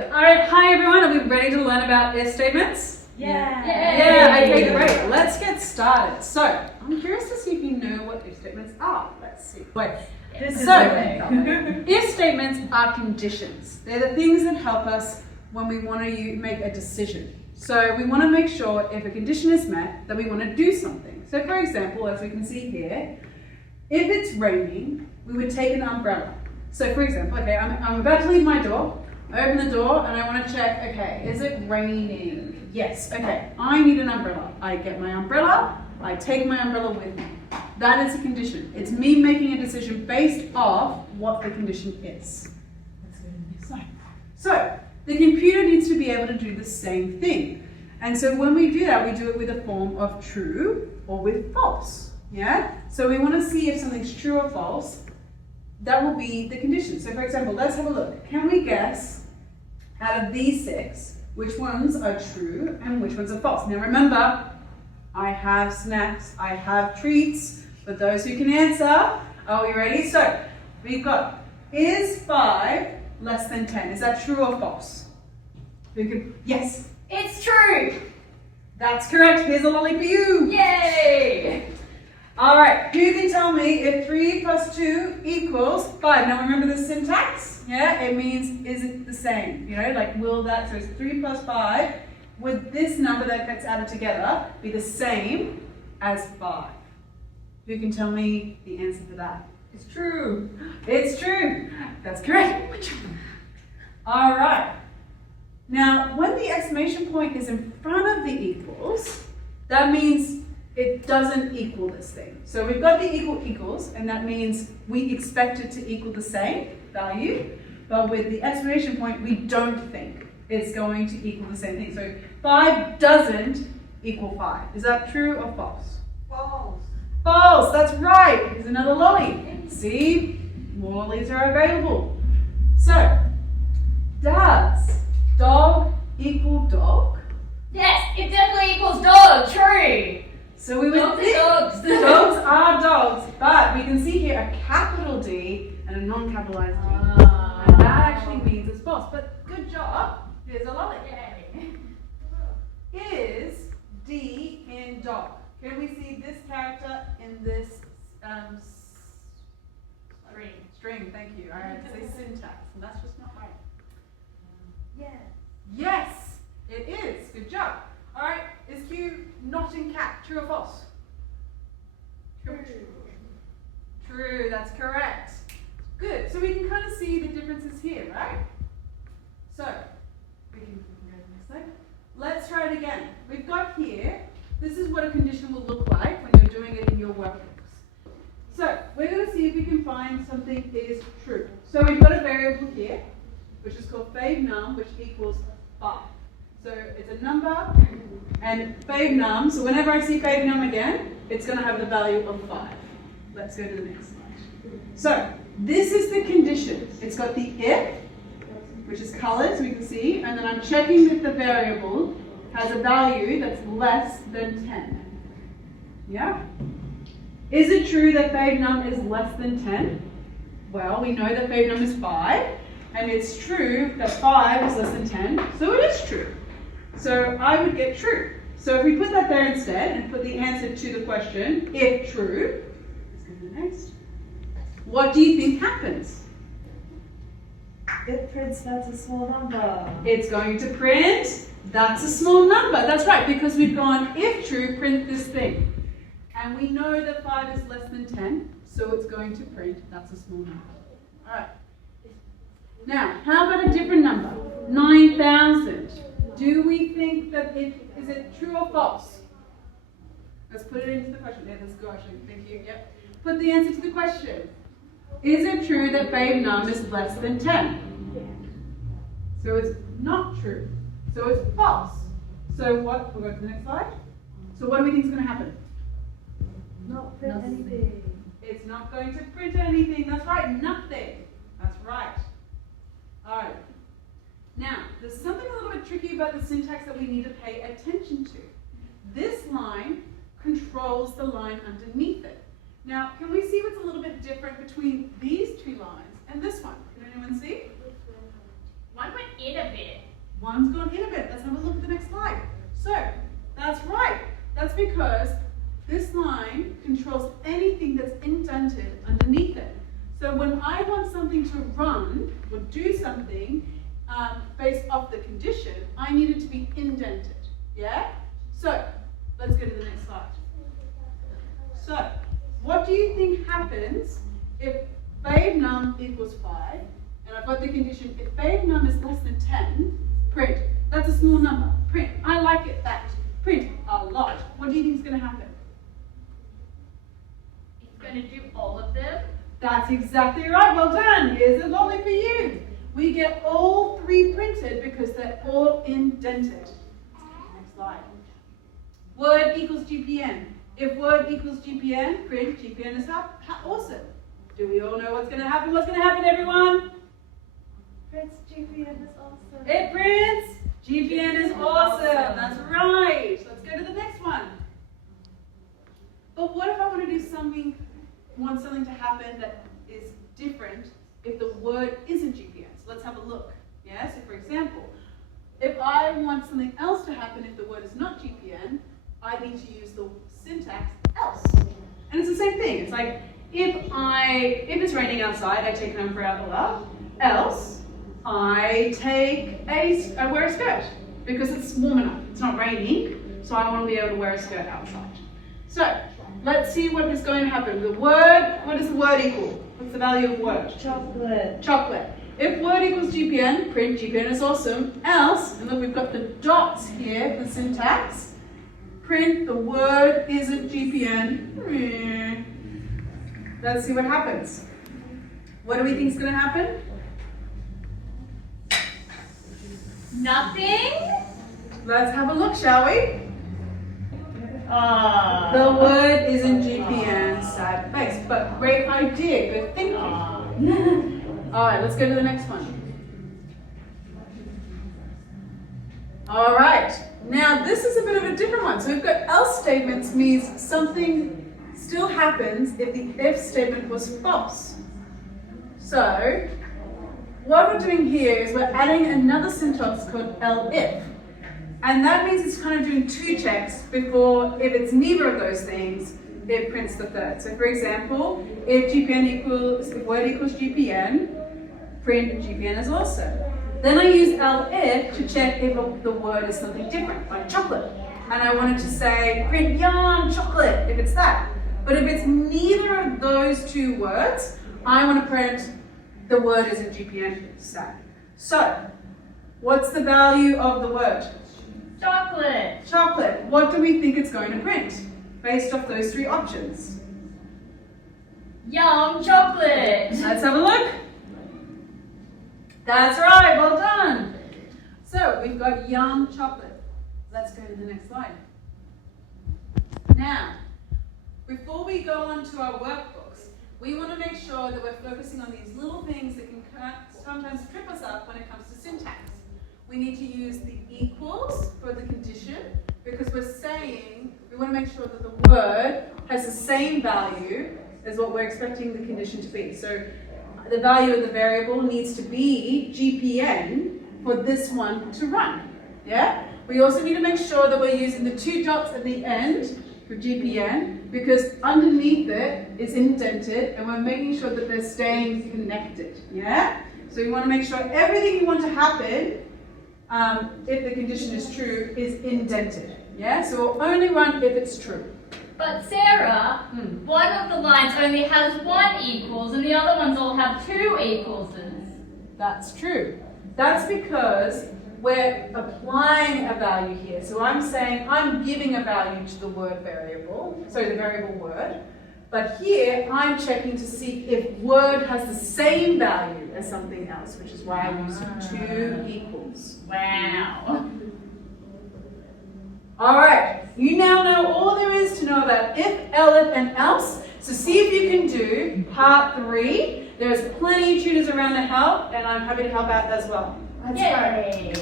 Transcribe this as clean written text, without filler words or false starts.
Good. All right. Hi, everyone. Are we ready to learn about if statements? Yeah. Yeah. Okay, great. Let's get started. So, I'm curious to see if you know what if statements are. Let's see. Wait. If statements are conditions. They're the things that help us when we want to make a decision. So, we want to make sure if a condition is met that we want to do something. So, for example, as we can see here, if it's raining, we would take an umbrella. So, for example, okay, I'm about to leave my door. I open the door and I want to check, okay, is it raining? Yes, okay, I need an umbrella. I get my umbrella, I take my umbrella with me. That is a condition. It's me making a decision based off what the condition is. Let's go to the next slide. So, the computer needs to be able to do the same thing. And so when we do that, we do it with a form of true or with false. Yeah? So we want to see if something's true or false. That will be the condition. So for example, let's have a look. Can we guess out of these 6, which ones are true and which ones are false? Now remember, I have snacks, I have treats for those who can answer. Are we ready? So we've got, is 5 less than 10? Is that true or false? Who can? Yes. It's true. That's correct. Here's a lolly for you. Yay! All right, who can tell me if 3 plus 2 equals 5? Now remember the syntax? Yeah, it means is it the same? You know, like will that, so it's 3 plus 5, would this number that gets added together be the same as 5? Who can tell me the answer for that? It's true. It's true. That's correct. All right. Now, when the exclamation point is in front of the equals, that means it doesn't equal this thing. So we've got the equals, and that means we expect it to equal the same value, but with the exclamation point, we don't think it's going to equal the same thing. So 5 doesn't equal 5. Is that true or false? False. False, that's right. Here's another lolly. See, more lollies are available. So, does dog equal dog? Yes, it definitely equals dog. True. So we would Dogs think are dogs. dogs are dogs, but we can see here a capital D and a non-capitalized D. And that actually means it's false. But good job. Here's a lolly. Is D in dog? Can we see this character in this string? Thank you. I had to say syntax, and that's just not right. Yes. Yes, it is. Good job. All right, is Q not in cat? True or false? True. True, that's correct. Good. So we can kind of see the differences here, right? So we can go to the next slide. Let's try it again. We've got here, this is what a condition will look like when you're doing it in your workbooks. So we're going to see if we can find something is true. So we've got a variable here, which is called favenum, which equals 5. So it's a number and favenum. So whenever I see favenum again, it's going to have the value of 5. Let's go to the next slide. So this is the condition. It's got the if, which is colored, so we can see, and then I'm checking that the variable has a value that's less than 10. Yeah? Is it true that favenum is less than 10? Well, we know that favenum is 5, and it's true that 5 is less than 10, so it is true. So I would get true. So if we put that there instead and put the answer to the question, if true, let's go to the next. What do you think happens? It prints that's a small number. It's going to print, that's a small number. That's right, because we've gone, if true, print this thing. And we know that 5 is less than 10, so it's going to print, that's a small number. All right. Now, how about a different number? 9,000. Do we think that is it true or false? Let's put it into the question. Yeah, let's go actually. Thank you. Yep. Put the answer to the question. Is it true that favenum is less than 10? So it's not true. So it's false. So what? We'll go to the next slide. So what do we think is going to happen? Not print anything. It's not going to print anything. That's right. Nothing. That's right. All right. Now, there's something a little bit tricky about the syntax that we need to pay attention to. This line controls the line underneath it. Now, can we see what's a little bit different between these two lines and this one? Can anyone see? One went in a bit. One's gone in a bit. Let's have a look at the next slide. So, that's right. That's because this line controls anything that's indented underneath it. So when I want something to run or do something based off the condition, I need it to be indented. Yeah? So, let's go to the next slide. So, what do you think happens if fave num equals 5, and I've got the condition, if fave num is less than 10, print. That's a small number. Print. I like it that. Print a lot. What do you think is going to happen? It's going to do all of them. That's exactly right. Well done. Here's a lolly for you. We get all 3 printed because they're all indented. Next slide. Word equals GPN. If word equals GPN, print GPN is awesome. Do we all know what's going to happen? What's going to happen, everyone? Prince GPN is awesome. It prints. GPN is awesome. That's right. Let's go to the next one. But what if I want to do something, want something to happen that is different if the word isn't GPN? So let's have a look. Yeah, so for example, if I want something else to happen if the word is not GPN, I need to use the syntax else. And it's the same thing. It's like if it's raining outside, I take an umbrella. Else, I wear a skirt because it's warm enough. It's not raining, so I want to be able to wear a skirt outside. So let's see what is going to happen. The word, what does the word equal? What's the value of word? Chocolate. Chocolate. If word equals GPN, print GPN is awesome. Else, and look, we've got the dots here for syntax. Print the word isn't GPN. Let's see what happens. What do we think is going to happen? Nothing? Let's have a look, shall we? The word isn't GPN, sad face, but great idea, good thinking. All right, let's go to the next one. All right, now this is a bit of a different one. So we've got else statements means something still happens if the if statement was false. So what we're doing here is we're adding another syntax called elif. And that means it's kind of doing 2 checks before, if it's neither of those things, it prints the third. So for example, if word equals GPN, print GPN is also. Then I use elif to check if the word is something different, like chocolate. And I wanted to say, print yum, chocolate, if it's that. But if it's neither of those 2 words, I want to print the word isn't GPN, sad. So, what's the value of the word? Chocolate. Chocolate. What do we think it's going to print based off those 3 options? Yum, chocolate. Let's have a look. That's right, well done. So we've got yum, chocolate. Let's go to the next slide. Now, before we go on to our workbooks, we want to make sure that we're focusing on these little things that can sometimes trip us up when it comes to syntax. We need to use the equals for the condition because we're saying we want to make sure that the word has the same value as what we're expecting the condition to be. So the value of the variable needs to be GPN for this one to run. Yeah? We also need to make sure that we're using the 2 dots at the end for GPN because underneath it is indented and we're making sure that they're staying connected. Yeah? So we want to make sure everything you want to happen if the condition is true, is indented. Yeah, so we'll only run if it's true. But Sarah, one of the lines only has 1 equals and the other ones all have 2 equalses. That's true. That's because we're applying a value here. So I'm saying I'm giving a value to the word variable, sorry, the variable word. But here I'm checking to see if word has the same value as something else, which is why I'm using 2 equals. Wow. All right, you now know all there is to know about if, elif, and else. So see if you can do part 3. There's plenty of tutors around to help, and I'm happy to help out as well. Yay.